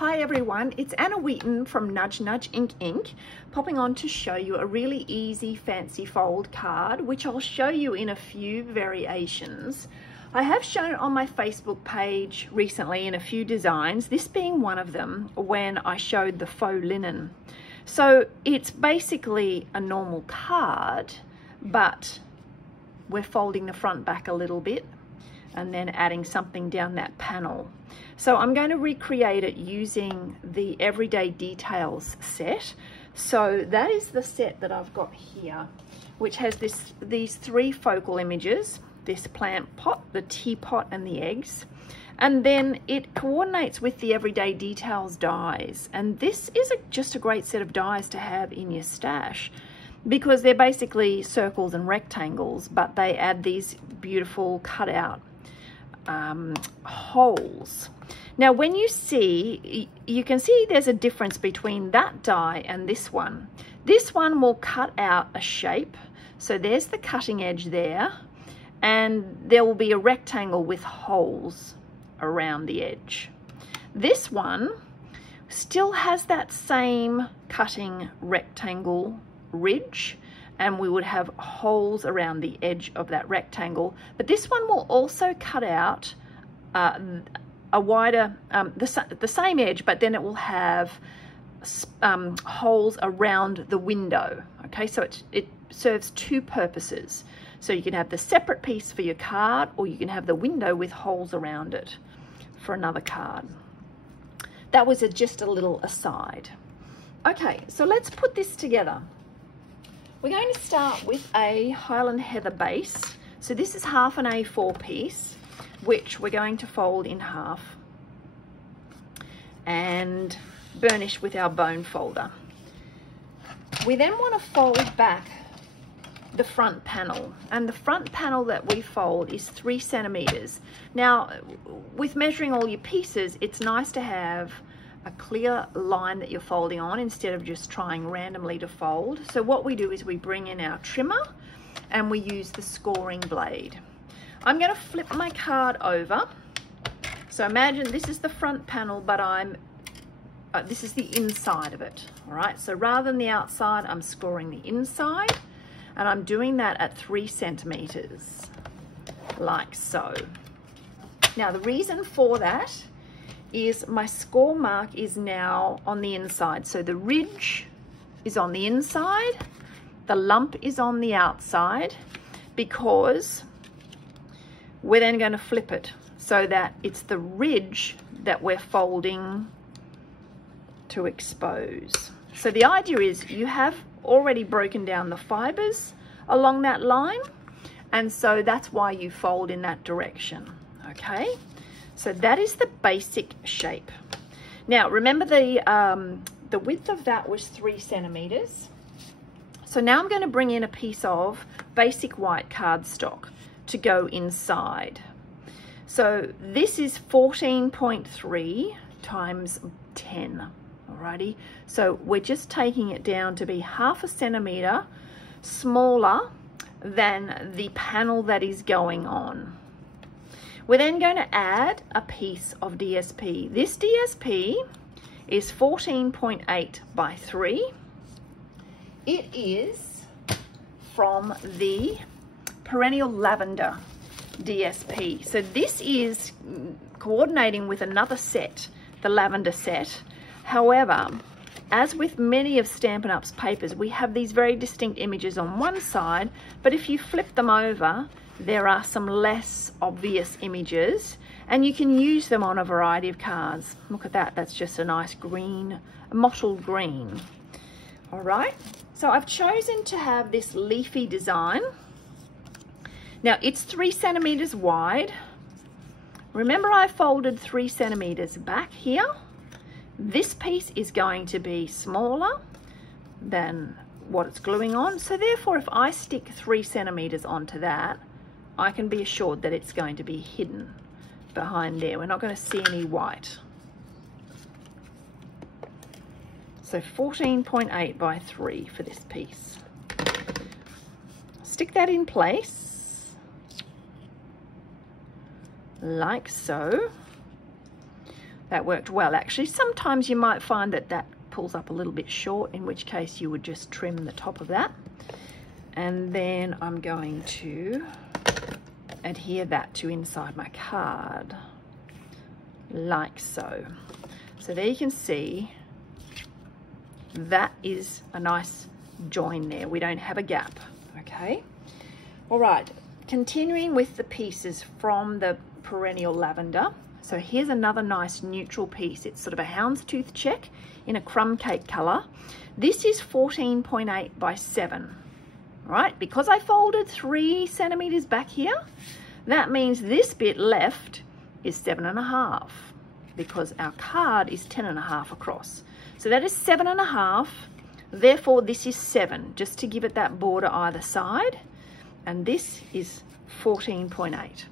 Hi everyone, it's Anna Wheaton from Nudge Nudge Ink, popping on to show you a really easy fancy fold card, which I'll show you in a few variations. I have shown it on my Facebook page recently in a few designs, this being one of them when I showed the faux linen. So it's basically a normal card, but we're folding the front back a little bit and then adding something down that panel. So I'm going to recreate it using the Everyday Details set. So that is the set that I've got here, which has these three focal images, this plant pot, the teapot and the eggs. And then it coordinates with the Everyday Details dies. And this is just a great set of dies to have in your stash because they're basically circles and rectangles, but they add these beautiful cutout holes. Now when you can see there's a difference between that die and this one. This one will cut out a shape, so there's the cutting edge there, and there will be a rectangle with holes around the edge. This one still has that same cutting rectangle ridge, and we would have holes around the edge of that rectangle, but this one will also cut out a wider, the same edge, but then it will have holes around the window. Okay, so it serves two purposes. So you can have the separate piece for your card, or you can have the window with holes around it for another card. That was just a little aside. Okay, so let's put this together. We're going to start with a Highland Heather base. So this is half an A4 piece, which we're going to fold in half and burnish with our bone folder. We then want to fold back the front panel, and the front panel that we fold is 3 centimeters. Now, with measuring all your pieces, it's nice to have a clear line that you're folding on instead of just trying randomly to fold. So what we do is we bring in our trimmer and we use the scoring blade. I'm going to flip my card over. So imagine this is the front panel, but this is the inside of it. All right, so rather than the outside, I'm scoring the inside, and I'm doing that at 3 centimeters, like so. Now the reason for that is my score mark is now on the inside. So the ridge is on the inside, the lump is on the outside, because we're then going to flip it so that it's the ridge that we're folding to expose. So the idea is you have already broken down the fibers along that line, and so that's why you fold in that direction. Okay, so that is the basic shape. Now remember the width of that was 3 centimeters. So now I'm going to bring in a piece of basic white cardstock to go inside. So this is 14.3 times 10. Alrighty, so we're just taking it down to be half a centimeter smaller than the panel that is going on. We're then going to add a piece of DSP. This DSP is 14.8 by 3. It is from the Perennial Lavender DSP. So this is coordinating with another set, the Lavender set. However, as with many of Stampin' Up's papers, we have these very distinct images on one side, but if you flip them over, there are some less obvious images, and you can use them on a variety of cards. Look at that, that's just a nice green, mottled green. All right, so I've chosen to have this leafy design. Now it's 3 centimeters wide. Remember I folded 3 centimeters back here. This piece is going to be smaller than what it's gluing on. So therefore, if I stick 3 centimeters onto that, I can be assured that it's going to be hidden behind there. We're not going to see any white. So 14.8 by 3 for this piece. Stick that in place, like so. that worked well. Actually, sometimes you might find that that pulls up a little bit short, in which case you would just trim the top of that. And then I'm going to adhere that to inside my card, like so. So there you can see that is a nice join there. We don't have a gap, okay? All right, continuing with the pieces from the Perennial Lavender. So here's another nice neutral piece. It's sort of a houndstooth check in a crumb cake color. This is 14.8 by 7, right? Because I folded 3 centimeters back here, that means this bit left is 7.5, because our card is 10.5 across. So that is 7.5, therefore this is 7, just to give it that border either side. And this is 14.8.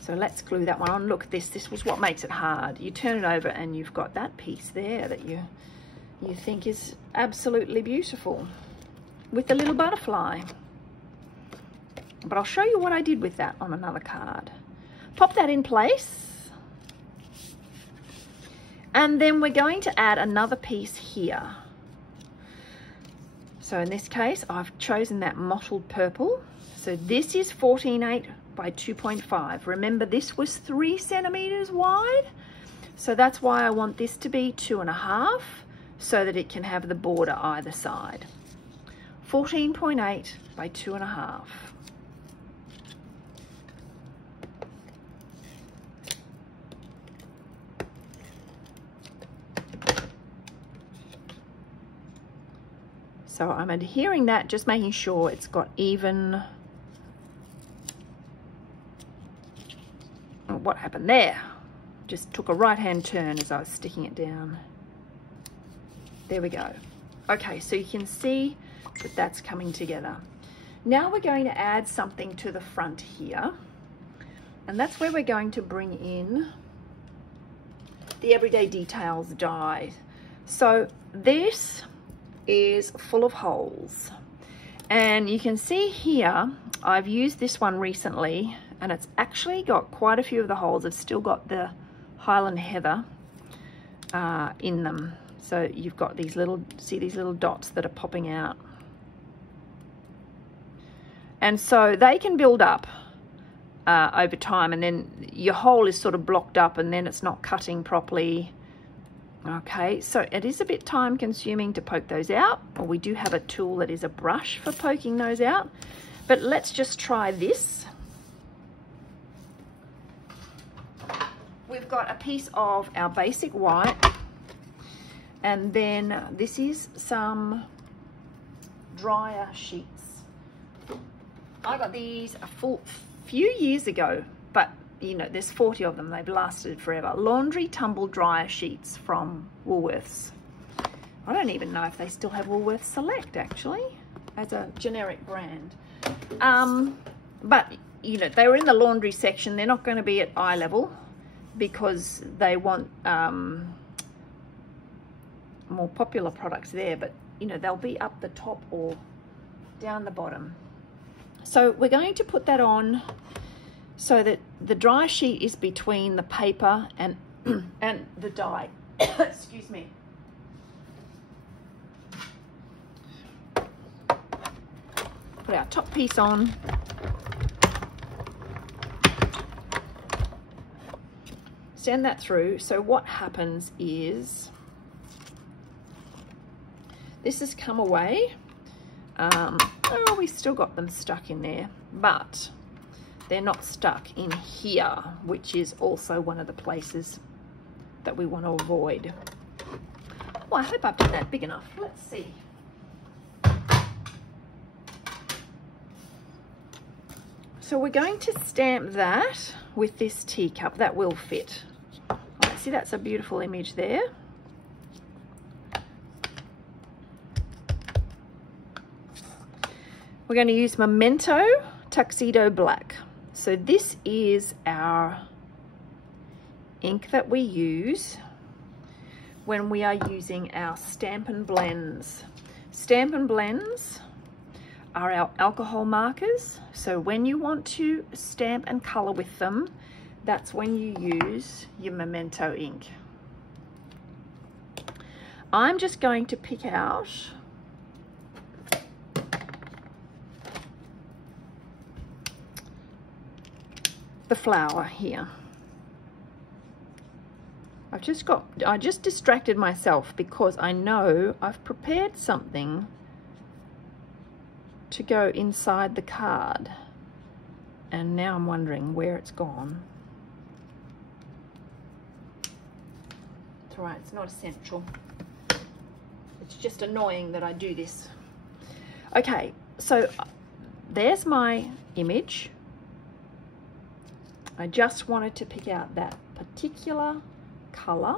So let's glue that one on. Look at this. This was what makes it hard. You turn it over and you've got that piece there that you think is absolutely beautiful with the little butterfly. But I'll show you what I did with that on another card. Pop that in place. And then we're going to add another piece here. So in this case, I've chosen that mottled purple. So this is 14.8 by 2.5. Remember, this was 3 centimeters wide. So that's why I want this to be 2.5, so that it can have the border either side. 14.8 by 2.5. So I'm adhering that, just making sure it's got even. Oh, what happened there? Just took a right-hand turn as I was sticking it down. There we go. Okay, so you can see that that's coming together. Now we're going to add something to the front here, and that's where we're going to bring in the Everyday Details die. So this is full of holes, and you can see here I've used this one recently, and it's actually got quite a few of the holes. It's still got the Highland Heather in them. So you've got these little, see these little dots that are popping out, and so they can build up over time, and then your hole is sort of blocked up, and then it's not cutting properly. Okay, so it is a bit time consuming to poke those out. Well, we do have a tool that is a brush for poking those out, but let's just try this. We've got a piece of our basic white, and then this is some dryer sheets. I got these a few years ago, but you know, there's 40 of them. They've lasted forever. Laundry tumble dryer sheets from Woolworths. I don't even know if they still have Woolworths Select, actually, as a generic brand. But, you know, they were in the laundry section. They're not going to be at eye level because they want more popular products there. But, you know, they'll be up the top or down the bottom. So we're going to put that on so that the dry sheet is between the paper and and the die. Excuse me. Put our top piece on. Send that through. So what happens is this has come away. Oh, we've still got them stuck in there, but they're not stuck in here, which is also one of the places that we want to avoid. Well, I hope I've done that big enough. Let's see. So we're going to stamp that with this teacup. That will fit. Right, see, that's a beautiful image there. We're going to use Memento Tuxedo Black. So this is our ink that we use when we are using our Stampin' blends. Stampin' blends are our alcohol markers. So when you want to stamp and color with them, that's when you use your Memento ink. I'm just going to pick out the flower here. I just distracted myself because I know I've prepared something to go inside the card, and now I'm wondering where it's gone. It's all right, it's not essential. It's just annoying that I do this. Okay, so there's my image. I just wanted to pick out that particular color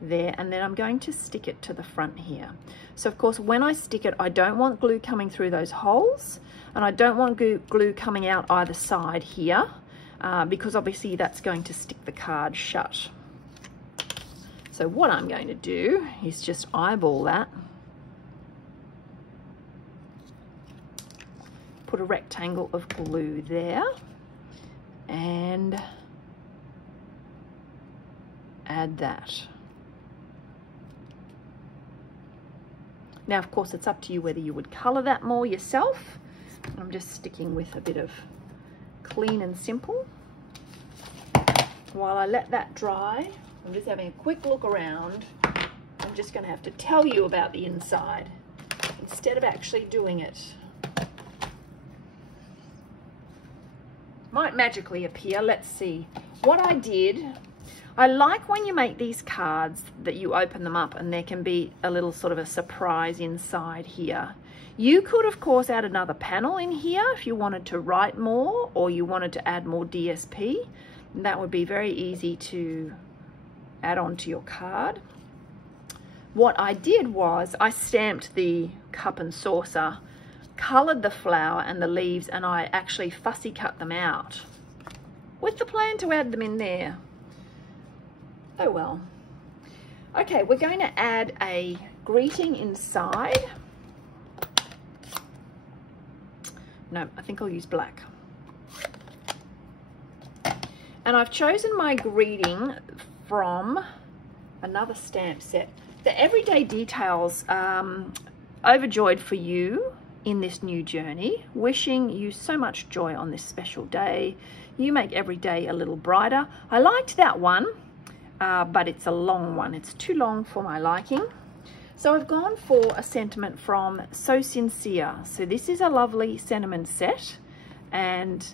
there, and then I'm going to stick it to the front here. So of course when I stick it, I don't want glue coming through those holes, and I don't want glue coming out either side here, because obviously that's going to stick the card shut. So what I'm going to do is just eyeball that, put a rectangle of glue there, and add that. Now of course it's up to you whether you would color that more yourself. I'm just sticking with a bit of clean and simple. While I let that dry, I'm just having a quick look around. I'm just going to have to tell you about the inside instead of actually doing it. Might magically appear. Let's see. What I did, I like when you make these cards that you open them up and there can be a little sort of a surprise inside here. You could of course add another panel in here if you wanted to write more, or you wanted to add more DSP. And that would be very easy to add on to your card. What I did was I stamped the cup and saucer, colored the flower and the leaves, and I actually fussy cut them out with the plan to add them in there. Oh well. Okay, we're going to add a greeting inside. No, I think I'll use black. And I've chosen my greeting from another stamp set. The Everyday Details, overjoyed for you in this new journey, wishing you so much joy on this special day. You make every day a little brighter. I liked that one, but it's a long one. It's too long for my liking. So I've gone for a sentiment from So Sincere. So this is a lovely sentiment set, and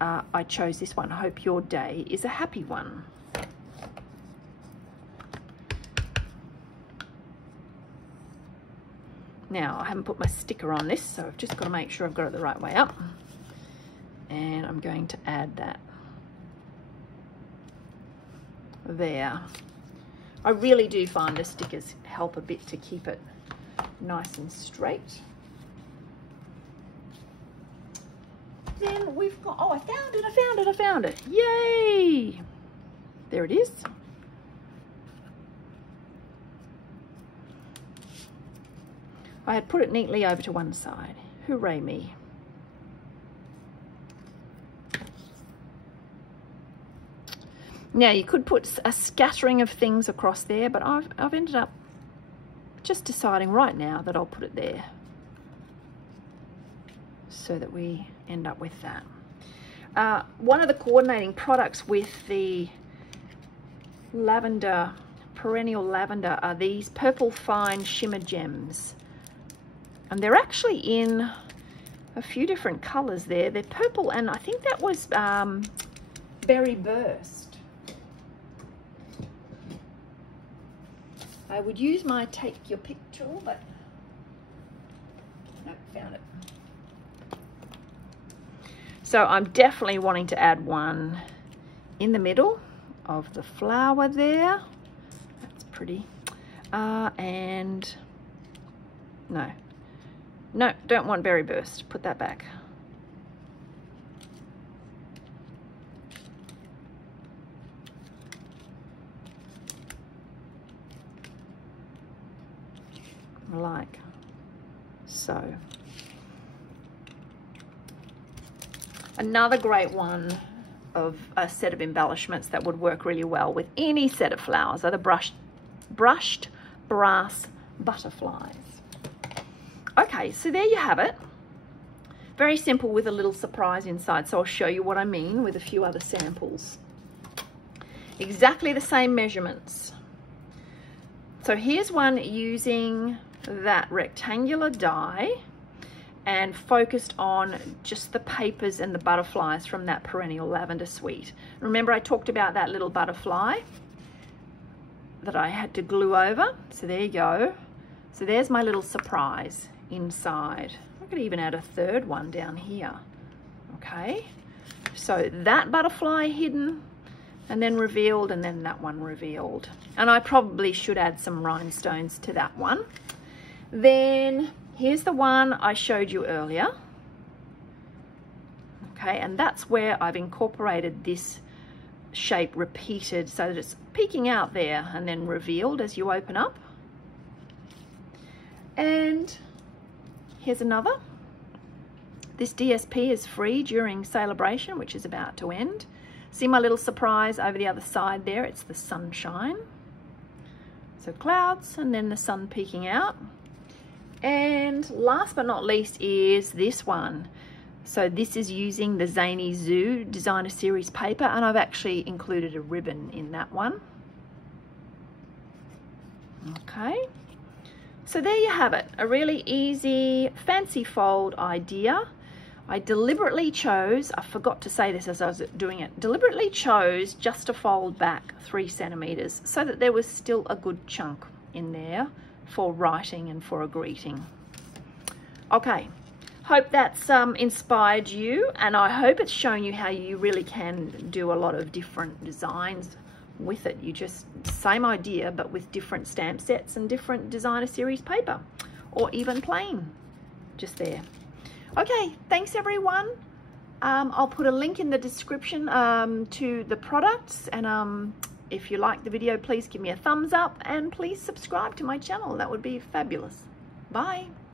I chose this one. Hope your day is a happy one. Now, I haven't put my sticker on this, so I've just got to make sure I've got it the right way up. And I'm going to add that there. I really do find the stickers help a bit to keep it nice and straight. Then we've got, oh, I found it. Yay! There it is. I had put it neatly over to one side. Hooray me. Now you could put a scattering of things across there, but I've ended up just deciding right now that I'll put it there so that we end up with that. One of the coordinating products with the lavender, perennial lavender, are these purple fine shimmer gems. And they're actually in a few different colors there. They're purple, and I think that was Berry Burst. I would use my take your pick tool, but nope, found it. So I'm definitely wanting to add one in the middle of the flower there. That's pretty. And no, don't want Berry Burst. Put that back. Like so. Another great one of a set of embellishments that would work really well with any set of flowers, are the brushed brass butterflies. Okay, so there you have it. Very simple with a little surprise inside. So I'll show you what I mean with a few other samples. Exactly the same measurements. So here's one using that rectangular die and focused on just the papers and the butterflies from that perennial lavender suite. Remember I talked about that little butterfly that I had to glue over? So there you go. So there's my little surprise inside. I could even add a third one down here. Okay, so that butterfly hidden and then revealed, and then that one revealed. And I probably should add some rhinestones to that one. Then here's the one I showed you earlier. Okay, and that's where I've incorporated this shape repeated so that it's peeking out there and then revealed as you open up. And here's another. This DSP is free during celebration, which is about to end. See my little surprise over the other side there? It's the sunshine. So clouds and then the sun peeking out. And last but not least is this one. So this is using the Zany Zoo Designer Series paper, and I've actually included a ribbon in that one. Okay. So there you have it, a really easy fancy fold idea. I deliberately chose, I forgot to say this as I was doing it, deliberately chose just to fold back 3 centimeters so that there was still a good chunk in there for writing and for a greeting. Okay, hope that's inspired you, and I hope it's shown you how you really can do a lot of different designs with it. You just, same idea but with different stamp sets and different designer series paper, or even plain just there. Okay, thanks everyone. I'll put a link in the description to the products, and if you like the video, please give me a thumbs up and please subscribe to my channel. That would be fabulous. Bye.